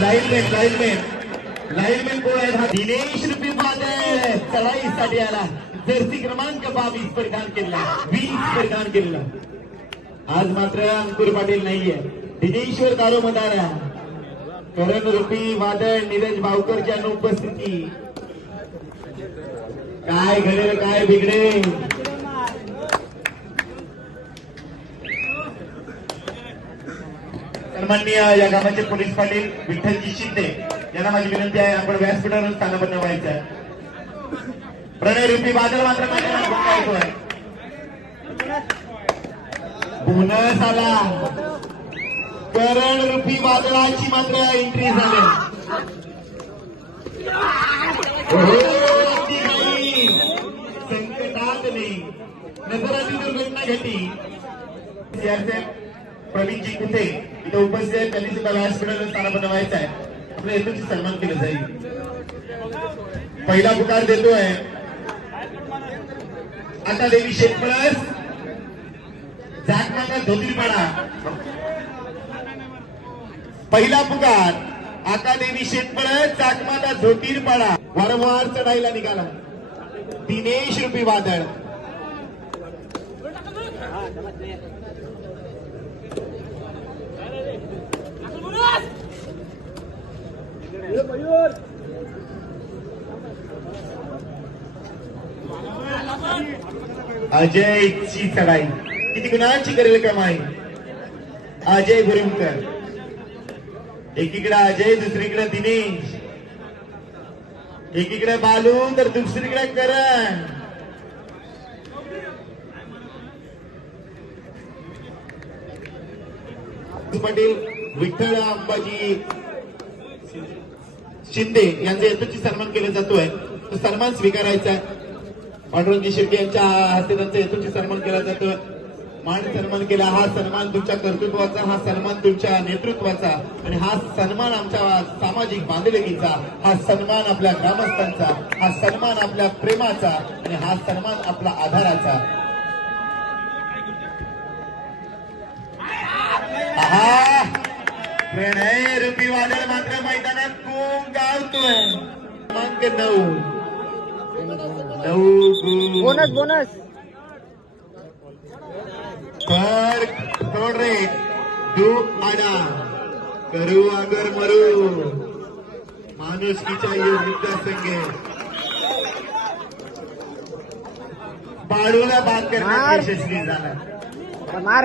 Lineman कोण आहे? Dinesh RuPay Badal चढाईसाठी आला. जर्सी क्रमांक 22 परिधान केला, 20 परिधान केलेला. आज मात्र अंकुर पाटील नाहीये. दिनेश्वर दारोमदार, करण रुपी वादळ नीरज भावकरची अनुपस्थिती. काय घडेल काय बिघडेल. सन्माननीय या गावाचे पोलीस पाटील विठ्ठलजी शिंदे यांना माझी विनंती आहे, आपण व्यासपीठावर स्थानापन्न व्हायचं आहे. प्रणय रुपी बादल मात्र येतोय. बोनस आला. करण रुपी बादलाची मात्र एंट्री झाली. संकटात नाही नजराची दुर्घटना घडली. प्रवीणजी कुठे इथं उपस्थित आहेत, त्यांनी सुद्धा व्यासपीठावर स्थानापन्न व्हायचं आहे. आपल्या हेतूची सन्मान केलं जाईल. पहिला पुकार देतोय आता देवी शेतपळस जागमाता धोतीरपाडा. पहिला पुकार आकादेवी शेतपळस जागमाता धोतीरपाडा. वारंवार चढाईला निघाला दिनेश रुपी वादळ. अजयची चढाई किती गुणांची करेल कमाई. अजय गुरुमकर एकीकडे अजय, दुसरीकडे दिनेश, एकीकडे बालू तर दुसरीकडे करण. पाटील विठ्ठल अंबाजी शिंदे यांचे हेतूची सन्मान केला जातोय. तो सन्मान स्वीकारायचा. पांडुरंग शिर्के यांच्या हस्ते त्यांचा हेतूची सन्मान केला जातोय. मान सन्मान केला. हा सन्मान तुमच्या कर्तृत्वाचा, हा सन्मान तुमच्या नेतृत्वाचा आणि हा सन्मान आमच्या सामाजिक बांधिलकीचा, हा सन्मान आपल्या ग्रामस्थांचा, हा सन्मान आपल्या प्रेमाचा आणि हा सन्मान आपला आधाराचा. प्रणय रुपी वादळ मात्र मैदानात खूप गावतोय. क्रमांक 9 बोनस बोनस पर करोड रे दू आडा करू अगर मरू माणुसकीच्या युद्धासंगे बाळूला बाद करण्यात यशस्वी झाला. मार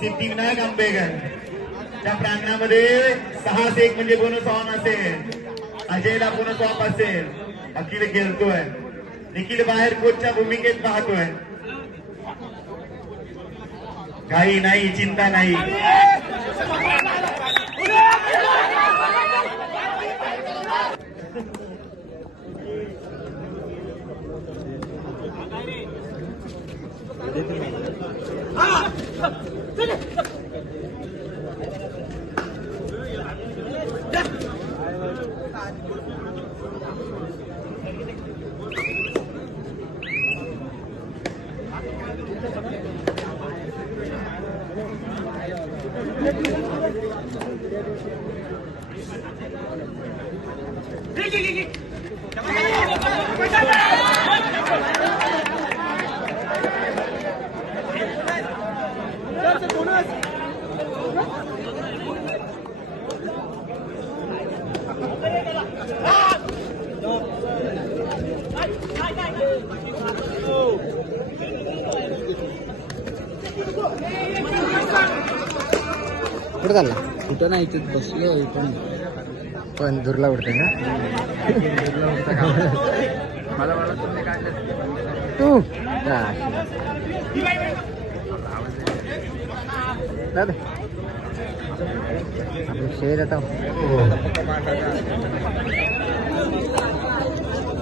सिद्धिविनायक आंबेकर त्या प्रांगणामध्ये 6-1 म्हणजे बोनस ऑन असेल. अजयला बोनस ऑफ असेल. अखिल खेळतोय. निखिल बाहेर कोचच्या भूमिकेत पाहतोय. काही नाही, चिंता नाही. कुठं चालला? कुठं नाही, इथं बसलो. पण दुर्ला उडतं ना तू शेर आता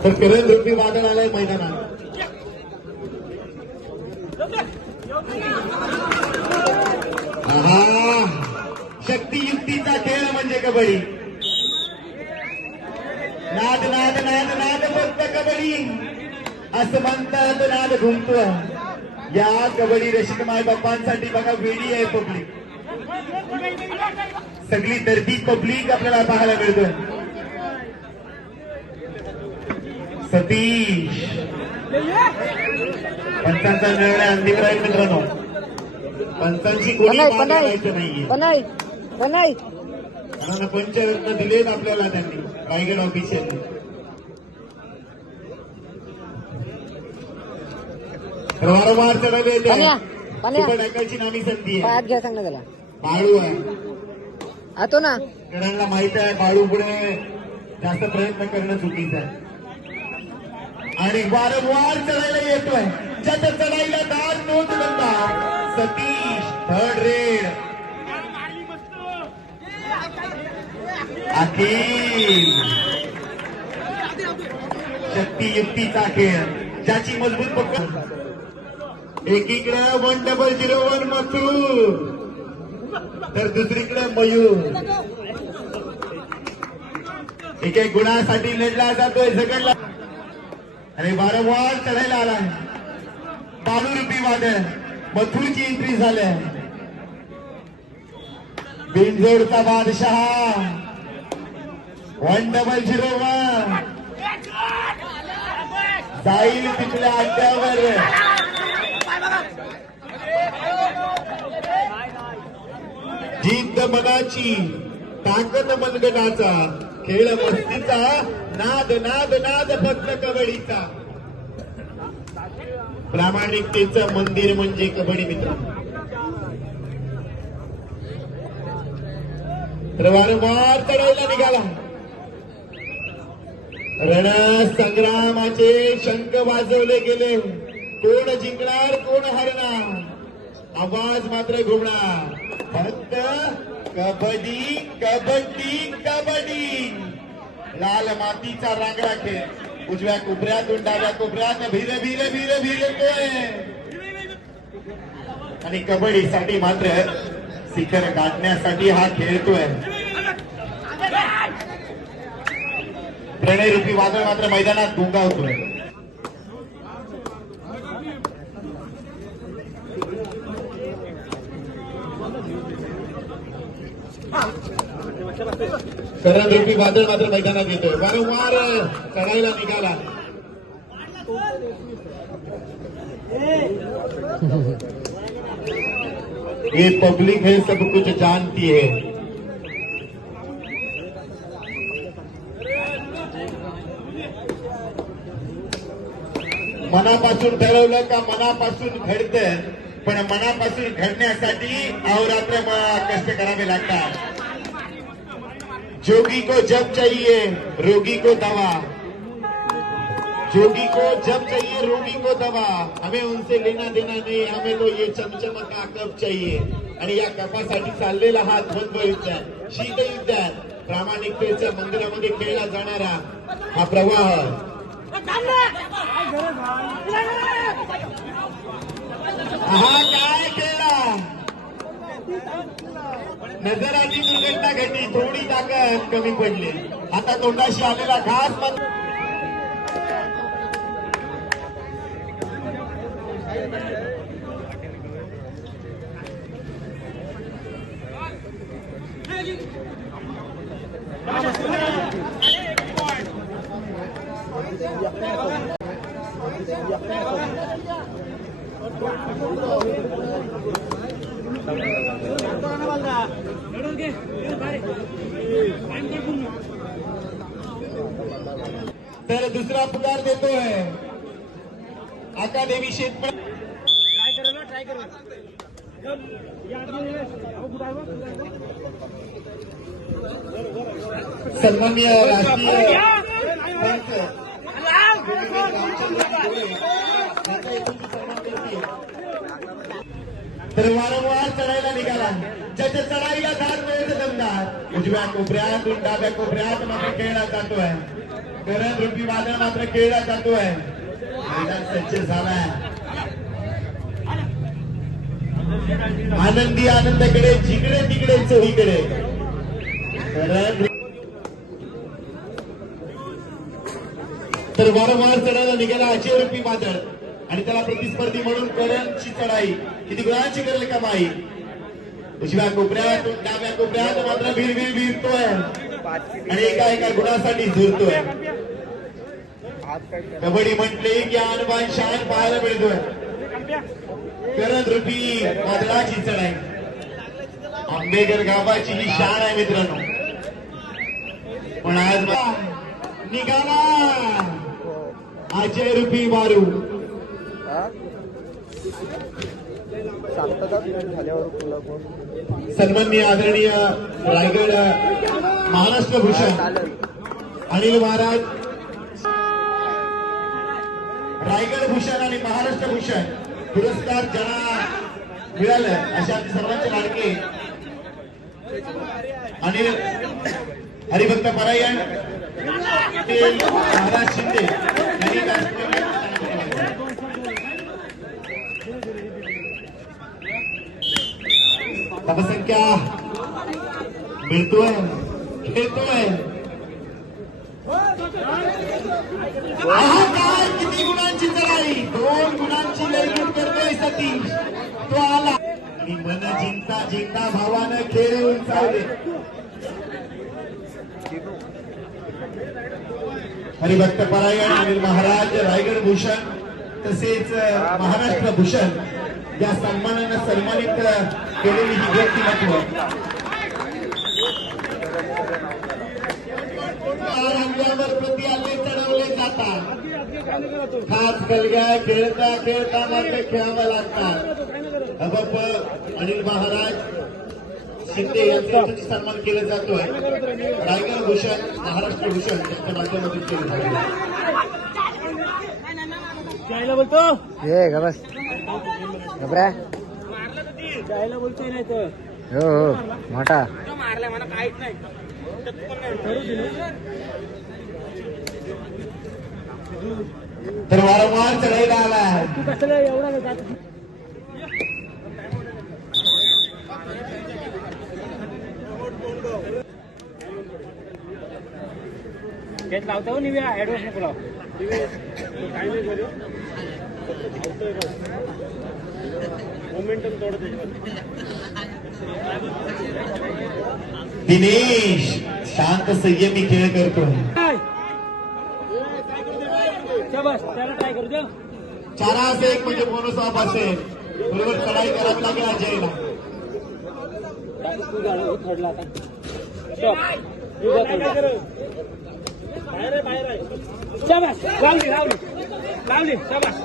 तर करण रुपी वादळ आलंय मैदानात. शक्ती युक्तीचा खेळ म्हणजे कबड्डी. नाद नाद नाद नाद फक्त कबड्डी असं म्हणतात. नाद घुमतो. या कबड्डी रसिक माय बाप्पांसाठी बघा वेडी आहे पब्लिक. सगळी दर्दी पब्लिक आपल्याला पाहायला मिळतोय. सतीश पंचांचा निर्णय अंतिम राहील मित्रांनो. पंचांची कोणी मागे राहायचं नाहीये. कारण पंचरत्न दिलेत आपल्याला त्यांनी रायगड ऑफिशियलने. वारंवार चढवले सुपर टॅकलची नामी संधी आहे. घ्या सांग ना त्याला. बाळू आहे आतो ना. खेळाडूला माहित आहे बाळू पुढे जास्त प्रयत्न करणं चुकीचं आहे. आणि वारंवार चढायला येतोय. ज्याच्या चढाईला दाद नोंद बनता सतीश थर्ड रेड. अखिल शक्ती युक्तीचा खेळ ज्याची मजबूत पकड. एकीकडे 1001 मथुर तर दुसरीकडे मयूर. एक एक गुणासाठी लढला जातोय झगडला आणि वारंवार चढायला आला. बालूरूपी वादळ मथुरची एंट्री झाली. बिनजोडचा बादशहा 1001 जाईल तिथल्या अड्ड्यावर. जिद्द मनाची ताकद मनगटाचा खेळ मस्तीचा नाद नाद नाद फक्त कबड्डीचा. प्रामाणिकतेचं मंदिर म्हणजे कबड्डी मित्रांनो. तर वारंवार चढायला निघाला. रणसंग्रामाचे शंख वाजवले गेले. कोण जिंकणार कोण हरणार आवाज मात्र घुमणार. फक्त कबड्डी कबड्डी कबड्डी. लाल मातीचा रांगडा खेळ उजव्या कोपऱ्यातून डाव्या कोपऱ्यात भीर भीर भीर भीर येतोय. आणि कबड्डीसाठी मात्र शिखर गाठण्यासाठी हा खेळतोय. प्रणयरूपी वादळ मात्र मैदानात गुंगावतोय. करणरूपी वादळ मात्र मैदानात येतोय. वारंवार चढायला निघाला. ये पब्लिक है सब कुछ जानती है. मनापासून ठरवलं का मनापासून घडतं. पण मनापासून घडण्यासाठी अहोरात्र कष्ट करावे लागतात. जोगी को जब चाहिए रोगी को दवा. जोगी को जब चाहिए रोगी को दवा. हमें उनसे लेना देना नहीं. हमें तो ये चमचम का कप चाहिए. आणि या कपासाठी चाललेला हा द्वंद्व युद्ध आहे. शीतयुद्ध आहे. प्रामाणिकतेच्या मंदिरामध्ये खेळला जाणारा हा प्रवाह. हा काय खेळला. नजराची दुर्घटना घडली. थोडी ताकद कमी पडली. आता तोंडाशी आलेला घास तर दुसरा पुकार देतोय आकादेवी शेतपळ. सन्माननीय राष्ट्रीय तर वारंवार चढायला निघाला. ज्याच्या चढाईला दाद मिळत दमदार. उजव्या कोपऱ्यातून डाव्या कोपऱ्यात मात्र खेळला जातोय. करण रूपी वादळ मात्र खेळला जातोय. मैदान सज्ज झालाय. आनंदी आनंदाकडे जिकडे तिकडे चोहीकडे. तर वारंवार चढायला निघाला अजय रूपी वादळ. आणि त्याला प्रतिस्पर्धी म्हणून करणची चढाई. किती गुणांची करेल कमाई. उजव्या कोपऱ्यात डाव्या कोपऱ्यात मात्र भिरतोय आणि एका गुणासाठी झुरतोय. कबड्डी म्हटले की आणबान शान पाहायला मिळतोय. करत रूपी वादळाची चढाई आंबेडकर गावाची ही शान आहे मित्रांनो. पण आज निघाला अजय रूपी मारू. सन्माननीय आदरणीय रायगड महाराष्ट्र भूषण अनिल महाराज, रायगड भूषण आणि महाराष्ट्र भूषण पुरस्कार ज्यांना मिळालं अशा सर्वांचे लाडके अनिल हरिभक्त परायण महाराज शिंदे यांनी धावसंख्या मिळतोय, खेळतोय. काय किती गुणांची चढाई, 2 गुणांची लढत करतोय सतीश. तो आला आणि मन जिंकता भावानं खेळ उंचावले. हरिभक्त परायण अनिल महाराज, रायगड भूषण तसेच महाराष्ट्र भूषण या सन्मानानं सन्मानित केलेली ही व्यक्तिमत्व रंगावर प्रति आले चढवले जातात. खास कलग्या खेळता खेळता मात्र खेळावं लागतात. अबप अनिल महाराज शिंदे यांचा सन्मान केला जातोय. रायगड भूषण महाराष्ट्र भूषण यांच्या माध्यमातून केलं बोलतो हे का बस घबरा बोलतोय नाही तर हो हो मोठा मारलाय मला काहीच नाही. तर वारंवार चढायला आला. तू कसं एवढा जात घेत लावतो निव्या ऍडव्हान्स नको लाव. मोमेंटम तोडत दिनेश शांत संयमी खेळ करतो. बस त्याला ट्राय करू द्या. 4-1 म्हणजे बोनस ऑफ असेल. बरोबर चढाई करावी लागेल अजयला. तू झालं थर्डला आता शाबास. लावली शाबास.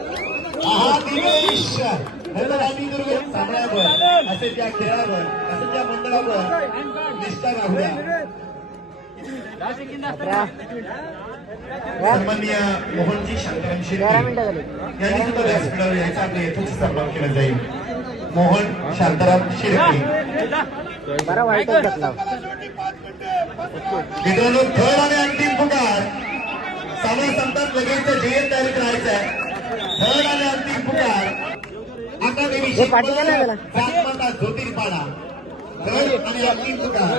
हा दिनेश सामन्यावर असे त्या खेळावर असे त्या मंडळावर निष्ठा राहूया. सन्माननीय मोहनजी शांताराम शिर्के यांनी सुद्धा व्यासपीठावर यायचा आपल्या यथोचित सन्मान केला जाईल. मोहन शांताराम शिर्के बरा वाईटच घातला. मित्रांनो थर्ड आणि अंतिम पुकार सामना संपतात लगेच जयंत तयारीत राहायचं आहे. थर्ड आणि अंतिम पुकार अकादमी जातमाता ज्योतिर्पाडा. थर्ड आणि अंतिम पुकार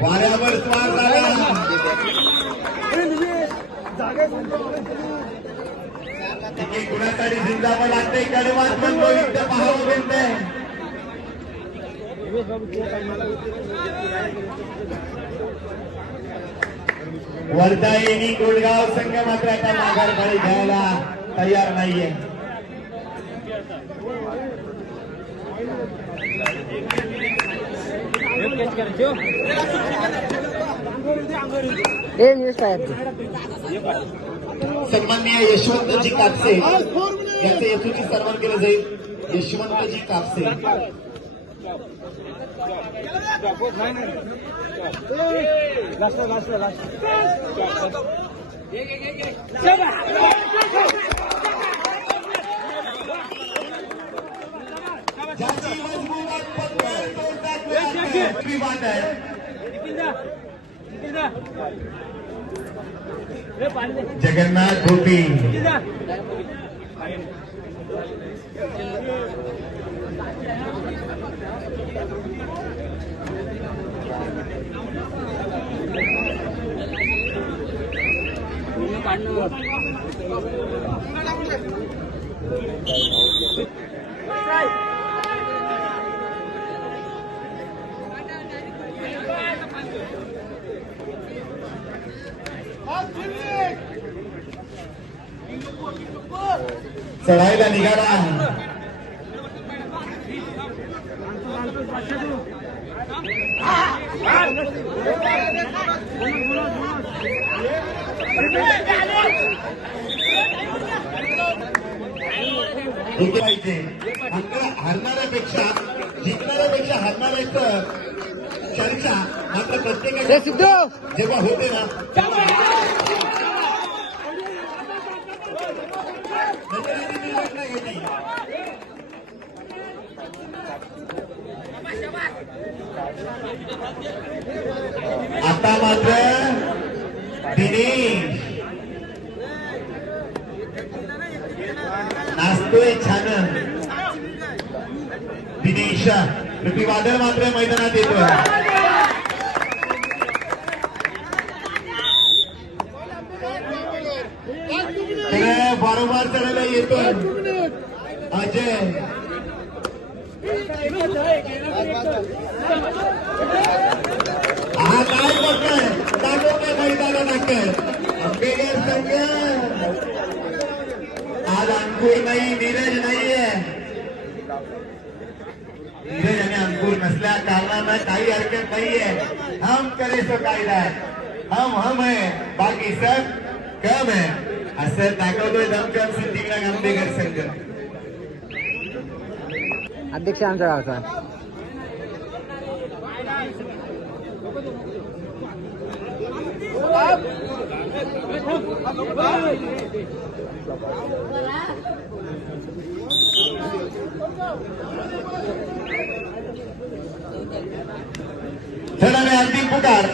वाऱ्यावर स्वार झाला. एक गुणासाठी जिंदावं लागतंय. कडवात म्हणतो इथं पाहावं मिळतंय. वर्धा येणी कोळगाव संघ मात्र आता माघारपाळी घ्यायला तयार नाहीये. सन्माननीय यशवंतजी कापसे यांचं यशोची सन्मान केलं जाईल. यशवंतजी कापसे ज्याची मजबूत पत्कर तोडतात बात आहे. जगन्नाथ गोपी चढायला निघाला. पाहिजे हरणाऱ्यापेक्षा जिंकणाऱ्यापेक्षा हरणाऱ्याचं चर्चा मात्र प्रत्येकाच्या जेव्हा होते ना आता मात्र दिनेश नाचतोय छान. दिनेश पृथ्वी वादळ मात्र मैदानात येतोय. वारंवार चढायला येतोय अजय. हा काय बघतोय दाखवतोय मैदानात आंबेडकर संघ. आज अंकुर नाही, नीरज नाहीये. नीरज आणि अंकुर नसल्या कारणानं काही हरकत नाहीये. हम करे सो कायदा है, हम है, बाकी सब कम है असं दाखवतोय दमकम सिद्धिविनायक आंबेडकर संघ. अध्यक्ष आमच्या गावचा चला अंतिम पुकार.